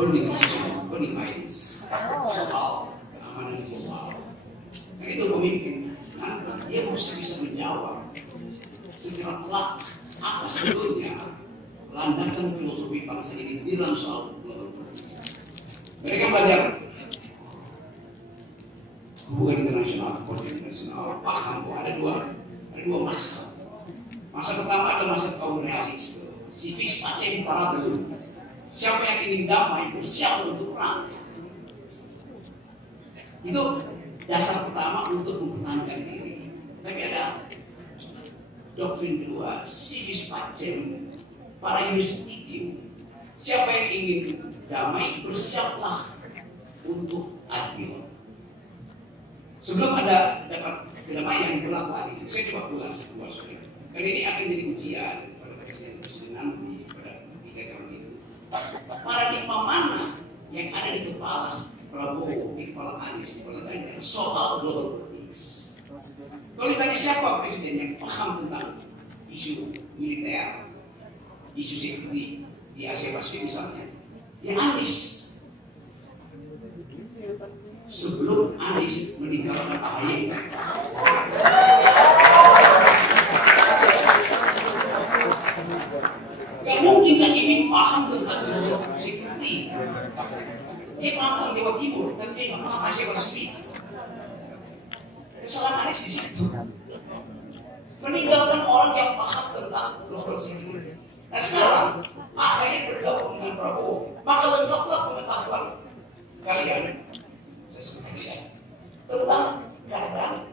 burning minds soal keamanan global. Nah, itu pemimpin, nanti dia mesti bisa menjawab secara telak apa sebetulnya landasan filosofi bangsa ini di dalam soal global. Mereka belajar hubungan internasional, politik internasional, paham bahwa ada dua masa. Masa pertama adalah masa kaum realis, civis pacem para belum. Siapa yang ingin damai bersiap untuk perang. Itu dasar pertama untuk mempertahankan diri. Tapi ada doktrin kedua, civis pacem para investigatif. Siapa yang ingin damai bersiaplah untuk adil. Sebelum ada dapat kedamaian berlaku adil, saya coba ulas. Karena ini akan jadi ujian pada presiden nanti pada 3 tahun itu. Paradigma mana yang ada di kepala Prabowo, di kepala Anies, di kepala Ganjar soal global politics? Kalau ditanya siapa presiden yang paham tentang isu militer, isu security di Asia Pasifik misalnya, ya Anies. Sebelum Anies meninggalkan AHY, gak mungkin Cak Imin paham tentang global security. Dia paham tentang Jawa Timur, tapi dia gak paham Asia Pasifik. Kesalahan Anies di situ. Meninggalkan orang yang paham tentang global security. Nah sekarang AHY bergabung dengan Prabowo, maka lengkaplah pengetahuan kalian tentang keadaan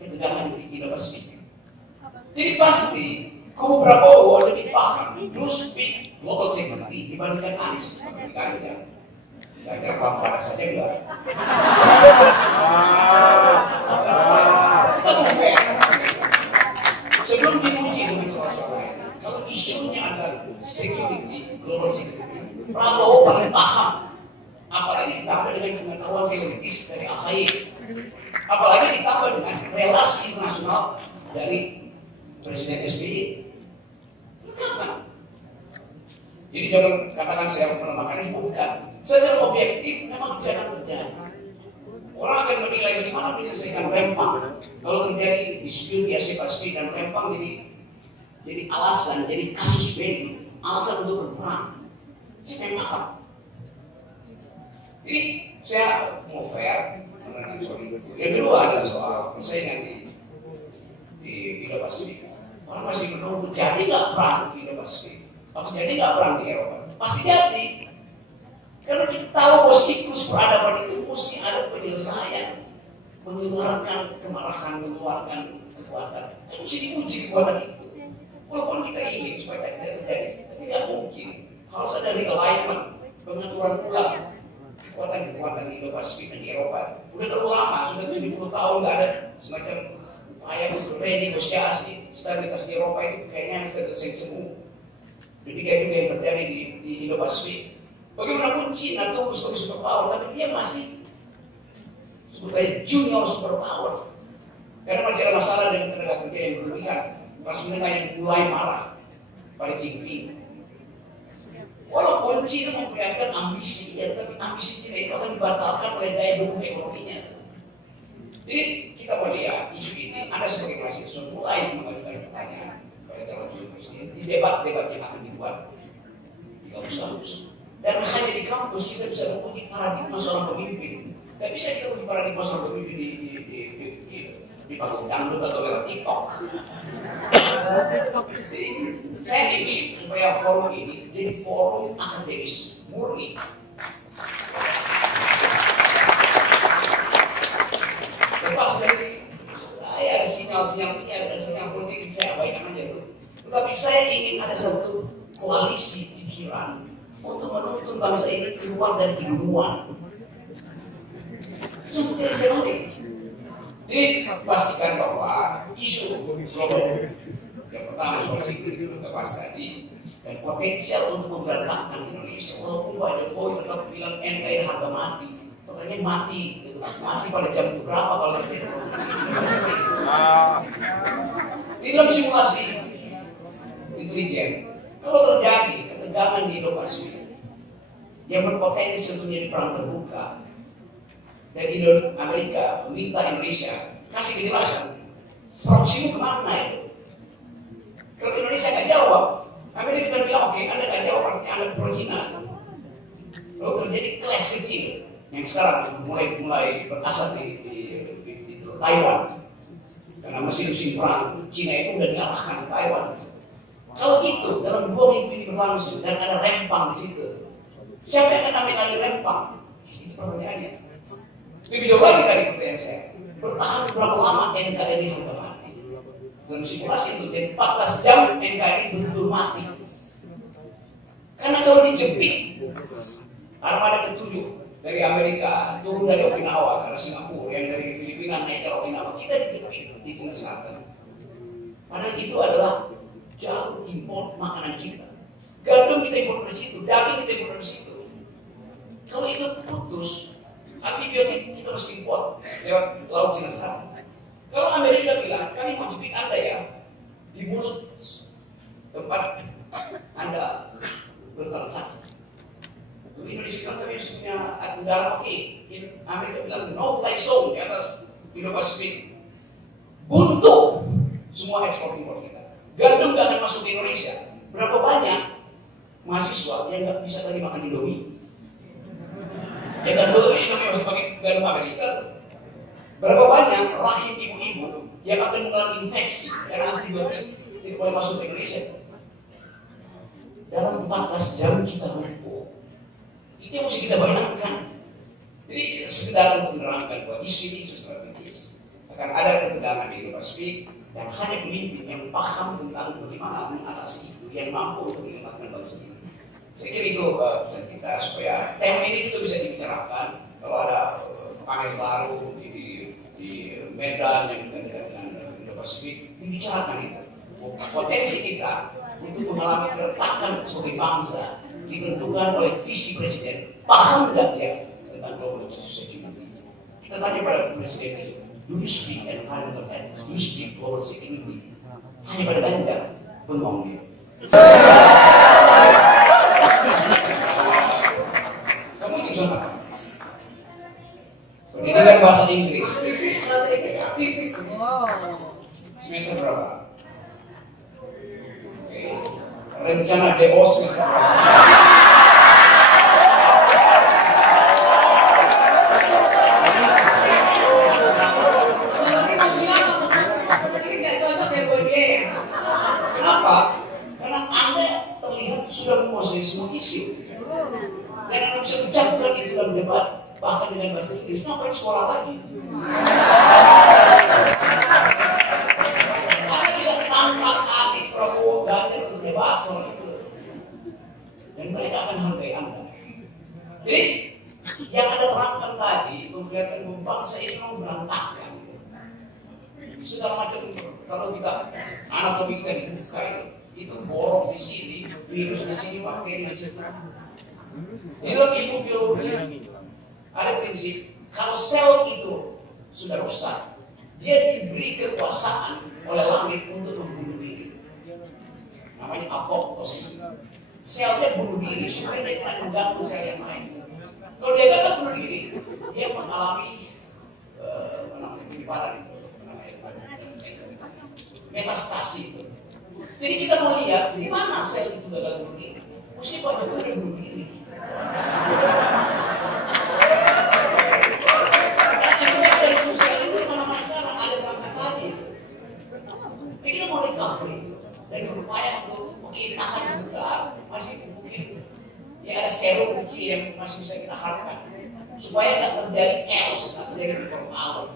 ketegangan di Indo-Pasifik. Jadi pasti kubu Prabowo lebih paham do speak global security dibandingkan Anies. Ganjar pada saja enggak. Kita mau fair. Sebelum diuji dengan soal-soal lain, kalau isunya adalah security, global security, Prabowo paling paham. Apalagi ditambah dengan pengetahuan teoritis dari AHY, apalagi ditambah dengan relasi internasional dari Presiden SBY. Kenapa? Jadi jangan katakan saya melemahkan ini, bukan. Secara objektif memang tidak akan terjadi. Orang akan menilai bagaimana menyelesaikan Rempang. Kalau terjadi dispute di Asia Pasifik dan Rempang jadi alasan, jadi kasus belli, alasan untuk berperang. Saya memang paham. Jadi saya mau fair mengenai soal itu. Yang kedua adalah soal persaingan di Indo-Pasifik. Orang masih menunggu jadi nggak perang di Indo-Pasifik, atau jadi nggak perang di Eropa? Pasti jadi. Karena kita tahu bahwa siklus peradaban itu mesti ada penyelesaian, mengeluarkan kemarahan, mengeluarkan kekuatan. Itu mesti diuji kekuatan itu. Walaupun kita ingin supaya tidak terjadi, tapi nggak mungkin. Harus ada realignment, pengaturan ulang kekuatan-kekuatan di Indo-Pasifik dan di Eropa. Udah terlalu lama, sudah 70 tahun nggak ada semacam upaya untuk renegosiasi. Stabilitas di Eropa itu kayaknya selesai semua. Demikian juga yang terjadi di Indo-Pasifik. Bagaimanapun China tumbuh sebagai superpower, tapi dia masih sebagai junior superpower. Karena masih ada masalah dengan tenaga kerja yang berlebihan. Kelas menengah yang mulai marah pada Jinping. Walaupun China memperlihatkan ambisi, ya, tapi ambisi China itu akan dibatalkan oleh daya dukung ekonominya. Jadi kita mau lihat isu ini, Anda sebagai mahasiswa mulai mengajukan pertanyaan pada calon presiden di debat-debat yang akan dibuat di kampus-kampus. Dan hanya di kampus kita bisa menguji paradigma seorang pemimpin. Tidak bisa kita menguji paradigma seorang pemimpin di panggung dangdut atau lewat TikTok. Jadi saya ingin supaya forum ini jadi forum akademis murni. Lepas dari ada sinyal-sinyal ini, ada sinyal politik, saya abaikan aja tuh. Tetapi saya ingin ada satu koalisi pikiran untuk menuntun bangsa ini keluar dari kedunguan. Itu menjadi serius. Jadi pastikan bahwa isu global yang pertama soal security itu pas tadi dan potensial untuk memberantakan Indonesia. Walaupun Pak Jokowi tetap bilang NKRI harga mati, katanya mati, mati pada jam berapa kalau terjadi? Di dalam simulasi intelijen, kalau terjadi ketegangan di Indo-Pasifik yang berpotensi untuk menjadi perang terbuka. Dan Amerika meminta Indonesia kasih kejelasan, proksimu kemana itu? Kalau Indonesia nggak jawab, Amerika kan bilang oke, Anda nggak jawab, artinya Anda pro Cina. Lalu terjadi clash kecil yang sekarang mulai berasal di Taiwan. Karena mesin perang Cina itu udah dikalahkan di Taiwan. Kalau gitu dalam 2 minggu ini berlangsung dan ada rempang di situ, siapa yang akan ambil alih rempang? Itu pertanyaannya. Lebih jauh lagi tadi pertanyaan saya. Bertahan berapa lama NKRI harga mati? Dan simulasi itu jadi 14 jam NKRI betul mati. Karena kalau dijepit, armada ke-7 dari Amerika turun dari Okinawa karena Singapura, yang dari Filipina naik ke Okinawa, kita dijepit di Tengah Selatan. Padahal itu adalah jauh impor makanan kita. Gandum kita impor dari situ, daging kita impor dari situ. Kalau itu putus, antibiotik kita mesti impor lewat laut Cina Selatan. Kalau Amerika bilang, kami mau jepit Anda ya di mulut tempat Anda bertransaksi. Indonesia kan kami punya negara oke. Amerika bilang no fly zone di atas Indo-Pasifik. Buntu semua ekspor impor kita. Gandum nggak akan masuk ke Indonesia. Berapa banyak mahasiswa yang nggak bisa lagi makan Indomie? Ya gandum Indomie masih pakai gandum Amerika. Berapa banyak rahim ibu-ibu yang akan mengalami infeksi karena antibiotik tidak boleh masuk ke Indonesia? Dalam 14 jam kita lumpuh. Itu yang mesti kita bayangkan. Jadi sekedar untuk menerangkan bahwa isu strategis akan ada ketegangan di Indo-Pasifik dan hanya pemimpin yang paham tentang bagaimana mengatasi itu, yang mampu untuk menyelamatkan bangsa ini. Saya kira itu pesan kita supaya tema ini itu bisa dibicarakan. Kalau ada panel baru di Medan yang dekat dengan Indo-Pasifik, dibicarakan itu. Potensi kita untuk mengalami keretakan sebagai bangsa ditentukan oleh visi presiden. Paham nggak dia tentang global security? Kita tanya pada presiden itu, do you speak environmental ethics? Do you speak global security? Hanya pada Ganjar, bengong dia. Kamu di zona apa? Pendidikan bahasa Inggris. Aktivis. Semester berapa? Rencana DO semester berapa? Kenapa? Karena Anda terlihat sudah menguasai semua isu dan Anda bisa ucapkan itu dalam debat bahkan dengan bahasa Inggris. Kenapa di sekolah lagi? Anda bisa tantang Anies, Prabowo, Ganjar untuk debat soal itu dan mereka akan hargai Anda. Jadi yang Anda terangkan tadi memperlihatkan bahwa bangsa ini memang berantakan. Segala macam, kalau kita anatomi kita dibuka itu borok di sini, virus di sini, bakteri di sini. Di dalam ilmu biologi ada prinsip kalau sel itu sudah rusak, dia diberi kekuasaan oleh langit untuk membunuh diri. Namanya apoptosis. Selnya bunuh diri supaya dia akan mengganggu sel yang lain. Kalau dia gagal bunuh diri, dia mengalami penyebaran metastasi itu. Jadi kita mau lihat di mana sel itu gagal bunuh diri. Mesti banyak yang bunuh diri. Efek dari sel itu mana-mana sekarang ada berangkat tadi. Jadi kita mau recovery dan berupaya untuk mungkin tahan sebentar, masih mungkin ya ada serum kecil yang masih bisa kita harapkan supaya tidak terjadi chaos, tidak terjadi permaluan.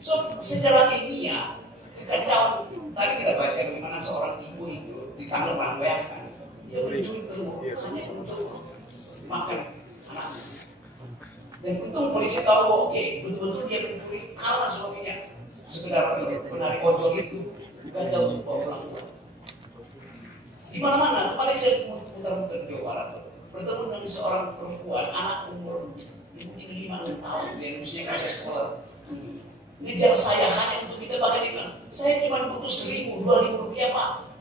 So secara ilmiah kekacauan. Tadi kita baca bagaimana seorang ibu itu di Tangerang, bayangkan dia mencuri telur hanya untuk makan anaknya. Dan untung polisi tahu bahwa oke, betul-betul dia mencuri kalah suaminya sekedar menarik ojol itu gagal untuk bawa pulang. Di mana-mana, kemarin saya muter-muter di Jawa Barat bertemu dengan seorang perempuan anak umur mungkin 5-6 tahun yang mestinya kasih sekolah. Ngejar saya hanya untuk kita bahkan dia bilang, saya cuma butuh 1.000, 2.000 rupiah Pak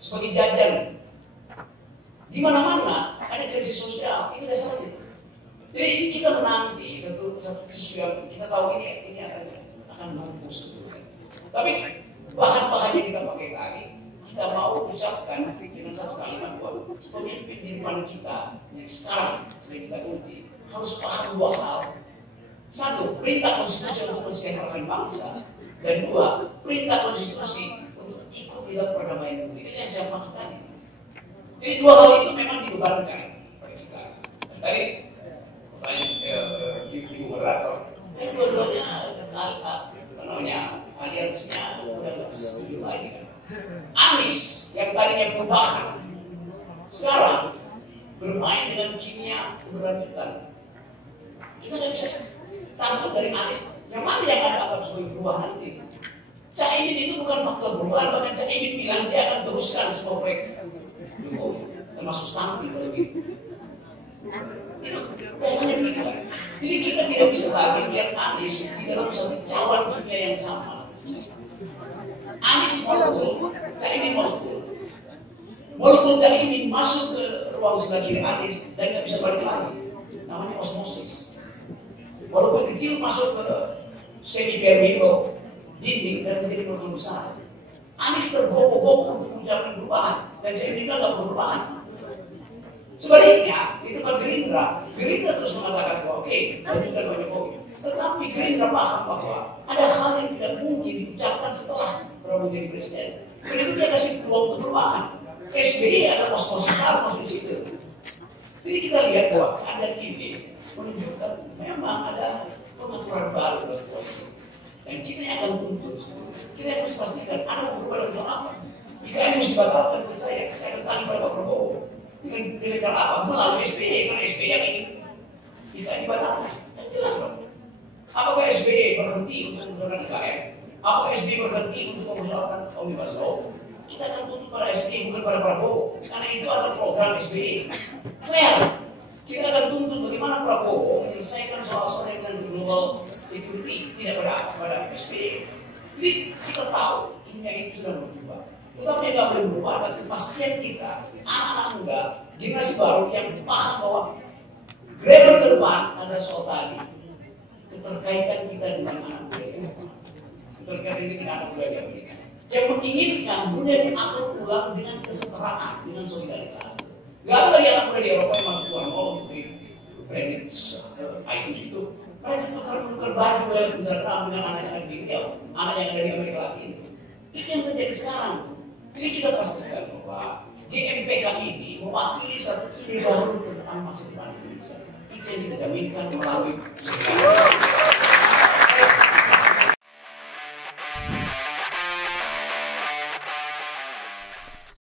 sebagai jajan. Di mana-mana ada krisis sosial, itu dasarnya. Jadi kita menanti satu isu yang kita tahu ini akan mampu sebetulnya. Tapi bahan-bahan yang kita pakai tadi, kita mau ucapkan dengan satu kalimat bahwa pemimpin di depan kita yang sekarang sedang kita uji harus paham dua hal. Satu, perintah konstitusi untuk mensejahterakan bangsa, dan dua, perintah konstitusi untuk ikut di dalam perdamaian dunia. Itu yang saya maksud tadi. Jadi dua hal itu memang dibebankan pada kita. Tadi pertanyaan Ibu moderator, dua-duanya aliansinya udah nggak setuju lagi kan. Anies yang tadinya perubahan sekarang bermain dengan kimia keberlanjutan. Kita nggak bisa tangkap dari Anies yang mana yang ada apa sebagai perubahan nanti. Caimin itu bukan faktor perubahan, bahkan Caimin bilang dia akan teruskan semua proyek Jokowi, termasuk stunting kalau gitu. Itu kayaknya begitu kan. Jadi kita tidak bisa lagi melihat Anies di dalam satu cawan kimia yang sama. Anies molekul, Caimin molekul. Molekul Caimin masuk ke ruang sebelah kiri Anies dan tidak bisa balik lagi. Namanya osmosis. Molekul kecil masuk ke semi permeable dinding dan menjadi molekul besar. Anies tergopoh-gopoh untuk mengucapkan perubahan dan Caimin bilang nggak perlu perubahan. Sebaliknya, itu kan Gerindra terus mengatakan bahwa oke, lanjutkan Pak Jokowi. Tetapi Gerindra paham bahwa ada hal yang tidak mungkin diucapkan setelah Prabowo jadi presiden. Karena itu dia kasih peluang untuk perubahan. SBY ada osmosis masuk di situ. Jadi kita lihat bahwa keadaan ini menunjukkan memang ada pengaturan baru dalam koalisi. Dan kita yang akan tuntut, kita harus pastikan ada perubahan soal apa. Jika ini harus dibatalkan, menurut saya akan tanya pada Pak Prabowo. Dengan cara apa? Melalui SBY, karena SBY yang ingin kita dibatalkan. Dan jelas dong. Apakah SBY berhenti untuk mengusulkan IKN? Apakah SBY berhenti untuk mengusulkan Omnibus Law? Kita akan tuntut pada SBY, bukan pada Prabowo. Karena itu adalah program SBY. Fair. Kita akan tuntut bagaimana Prabowo menyelesaikan soal-soal yang dengan global security, tidak pada SBY. Jadi kita tahu dunia itu sudah berubah. Tetapi nggak boleh berubah dan kepastian kita, anak-anak muda, generasi baru yang paham bahwa grammar ke depan ada soal tadi. Keterkaitan kita dengan anak muda, keterkaitan kita dengan anak muda di Amerika, yang menginginkan dunia diatur ulang dengan kesetaraan, dengan solidaritas. Gak ada lagi anak muda di Eropa yang masuk luar mall untuk branded items itu. Mereka tukar baju yang Instagram dengan anak yang ada di Riau, anak yang ada di Amerika Latin. Itu yang terjadi sekarang. Jadi kita pastikan bahwa GMPK ini mewakili satu ide baru tentang masa depan Indonesia. Itu yang kita jaminkan melalui